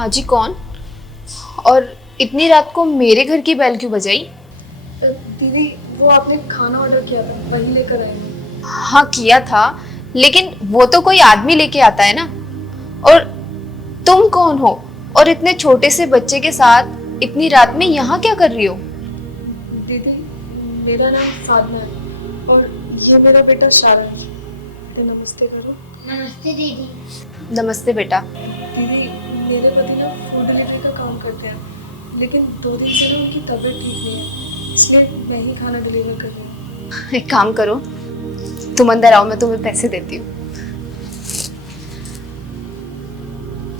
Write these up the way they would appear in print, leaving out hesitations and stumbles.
हाँ जी, कौन? और इतनी रात को मेरे घर की बेल क्यों बजाई? दीदी वो आपने खाना ऑर्डर किया था, वही लेकर आए हैं। हाँ किया था, लेकिन वो तो कोई आदमी लेके आता है ना। और तुम कौन हो? और इतने छोटे से बच्चे के साथ इतनी रात में यहाँ क्या कर रही हो? दीदी मेरा नाम साधना है और ये मेरा बेटा शारद। बेटा नमस्ते करो। नमस्ते दीदी। नमस्ते बेटा। दीदी मेरे पति ना फूड डिलीवरी का काम करते हैं, लेकिन 2 दिन से ना उनकी तबीयत ठीक नहीं है, इसलिए मैं ही खाना डिलीवर कर रही हूँ। एक काम करो, तुम अंदर आओ, मैं तुम्हें पैसे देती हूँ।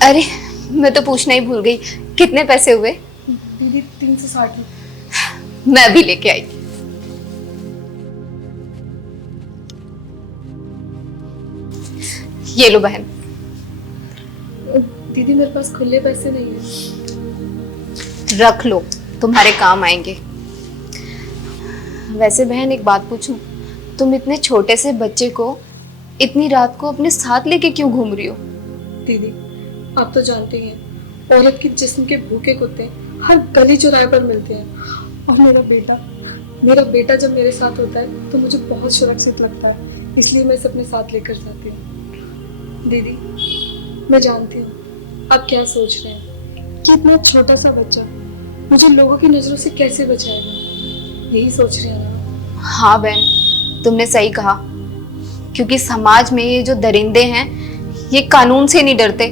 अरे मैं तो पूछना ही भूल गई, कितने पैसे हुए? दीदी 360। मैं भी लेके आई। ये लो बहन। दीदी मेरे पास खुले पैसे नहीं है। रख लो, तुम्हारे काम आएंगे। वैसे बहन एक बात पूछूं, तुम इतने छोटे से बच्चे को इतनी रात को अपने साथ लेके क्यों घूम रही हो? दीदी आप तो जानते ही हैं, औरत के जिस्म के भूखे कुत्ते हर गली चौराहे पर मिलते हैं। और मेरा बेटा जब मेरे साथ होता है तो मुझे बहुत सुरक्षित लगता है, इसलिए मैं इसे अपने साथ लेकर जाती हूँ। दीदी मैं जानती हूँ आप क्या सोच रहे हैं कि इतना छोटा सा बच्चा मुझे लोगों की नजरों से कैसे बचाएगा, यही सोच रहे हैं ना? हाँ बहन, तुमने सही कहा, क्योंकि समाज में ये जो दरिंदे हैं ये कानून से नहीं डरते,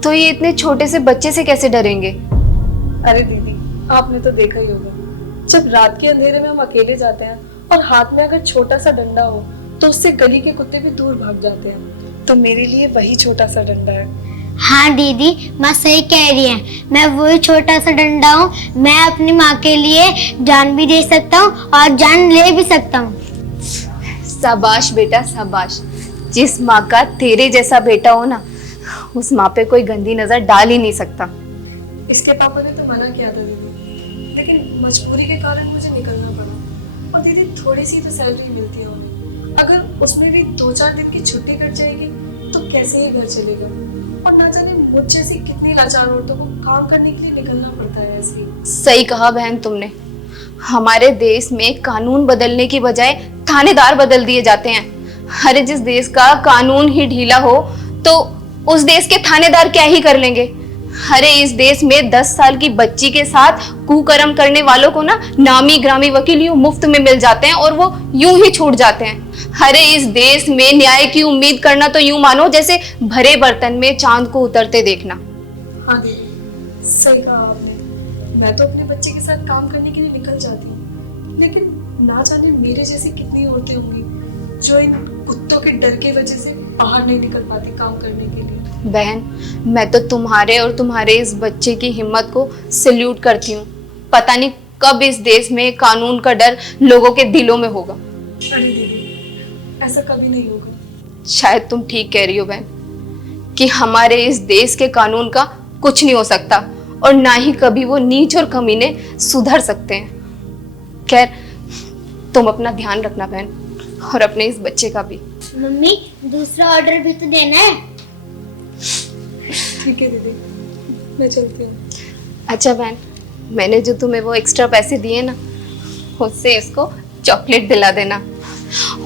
तो ये इतने छोटे से बच्चे से कैसे डरेंगे? अरे दीदी आपने तो देखा ही होगा, जब रात के अंधेरे में हम अकेले जाते हैं और हाथ में अगर छोटा सा डंडा हो तो उससे गली के कुत्ते भी दूर भाग जाते हैं। तो मेरे लिए वही छोटा सा डंडा है। हाँ दीदी, माँ सही कह रही है, मैं वही छोटा सा डंडा हूँ। मैं अपनी माँ के लिए जान भी दे सकता हूँ और जान ले भी सकता हूँ। शाबाश बेटा शाबाश। जिस माँ का तेरे जैसा बेटा हो ना, उस माँ पे कोई गंदी नजर डाल ही नहीं सकता। इसके पापा ने तो मना किया था दीदी, लेकिन मजबूरी के कारण मुझे निकलना पड़ा। और दीदी थोड़ी सी तो सैलरी मिलती है हमें, अगर उसमें भी 2-4 दिन की छुट्टी कट जाएगी तो कैसे ही घर चलेगा। और ना जाने मुझ जैसी कितनी लाचार औरतों को काम करने के लिए निकलना पड़ता है ऐसे ही। सही कहा बहन तुमने, हमारे देश में कानून बदलने की बजाय थानेदार बदल दिए जाते हैं। अरे जिस देश का कानून ही ढीला हो तो उस देश के थानेदार क्या ही कर लेंगे। अरे इस देश में 10 साल की बच्ची के साथ कुकर्म करने वालों को ना नामी ग्रामी वकील यूं मुफ्त में मिल जाते हैं और वो यूं ही छूट जाते हैं। अरे इस देश में न्याय की उम्मीद करना तो यूं मानो जैसे भरे बर्तन में चांद को उतरते देखना। हाँ दीदी सही कहा आपने, मैं तो अपने बच्चे के साथ काम करने के लिए निकल जाती हूँ, लेकिन ना जाने मेरे जैसी कितनी औरतें होंगी जो इन कुत्तों के डर के वजह से बाहर नहीं निकल पाती काम करने के लिए। बहन मैं तो तुम्हारे और तुम्हारे इस बच्चे की हिम्मत को सैल्यूट करती हूँ। पता नहीं कब इस देश में कानून का डर लोगों के दिलों में होगा। अरे दीदी ऐसा कभी नहीं होगा। शायद तुम ठीक कह रही हो बहन कि हमारे इस देश के कानून का कुछ नहीं हो सकता और ना ही कभी वो नीच और कमीने सुधर सकते हैं। खैर तुम अपना ध्यान रखना बहन, और अपने इस बच्चे का भी। मम्मी दूसरा ऑर्डर भी तो देना है। ठीक है दीदी मैं चलती हूँ। अच्छा बहन, मैंने जो तुम्हें वो एक्स्ट्रा पैसे दिए ना, उससे इसको चॉकलेट दिला देना।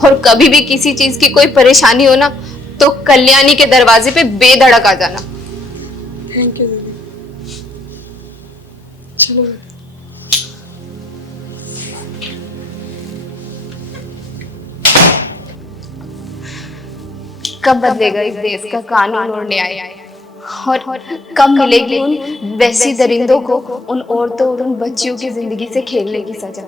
और कभी भी किसी चीज की कोई परेशानी हो ना तो कल्याणी के दरवाजे पे बेधड़क आ जाना। थैंक यू दीदी। चलो कब बदलेगा इस देश का कानून और न्याय, और कब मिलेगी उन वैसी दरिंदों को उन औरतों और उन बच्चियों की जिंदगी से खेलने की सजा।